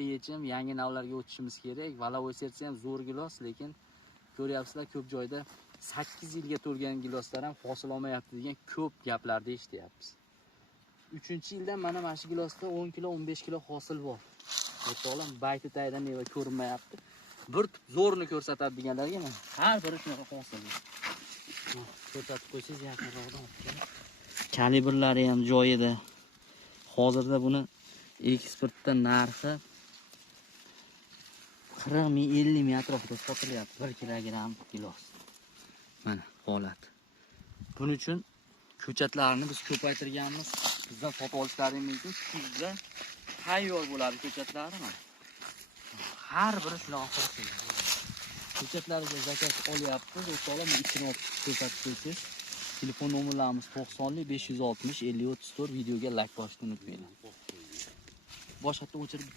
yechim yangi navlarga o'tishimiz kerak. Valovoy sersa ham zo'r gilos, lekin ko'ryapsizlar, ko'p joyda 8 yilga to'lgan giloslar ham hosil olmayapti degan ko'p gaplarni eshityapmiz. 3-yildan mana shu gilosda 10 kilo, 15 kilo hosil bor. O'rtoqlar, bayti taydan meva ko'rinmayapti. Bir tut zo'rni ko'rsatadi deganlarga mana har biri shunaqa hosil. Ko'rsatib qo'ysangiz yaqinroqdan. Kalibrlari ham joyida. Hozirda buni eksportda narxi 40 ming, 50 ming atrofida sotilyapti 1 kilogram gilos. Mana holat. Buning uchun ko'chatlarni biz ko'paytirganmiz. Bizdan sotib olishlaringiz mumkin. Sizda tayyor bo'ladi ko'chatlari mana. Har biri shunaqa hosil. Ko'chatlarga zakaz olyapmiz. O'rtoqlar, men ichini ko'rsatib qo'ysiz. Telefon nomerlarimiz 90 560 50 34. Videoga like bosishni unutmanglar. Boshqa o'chirib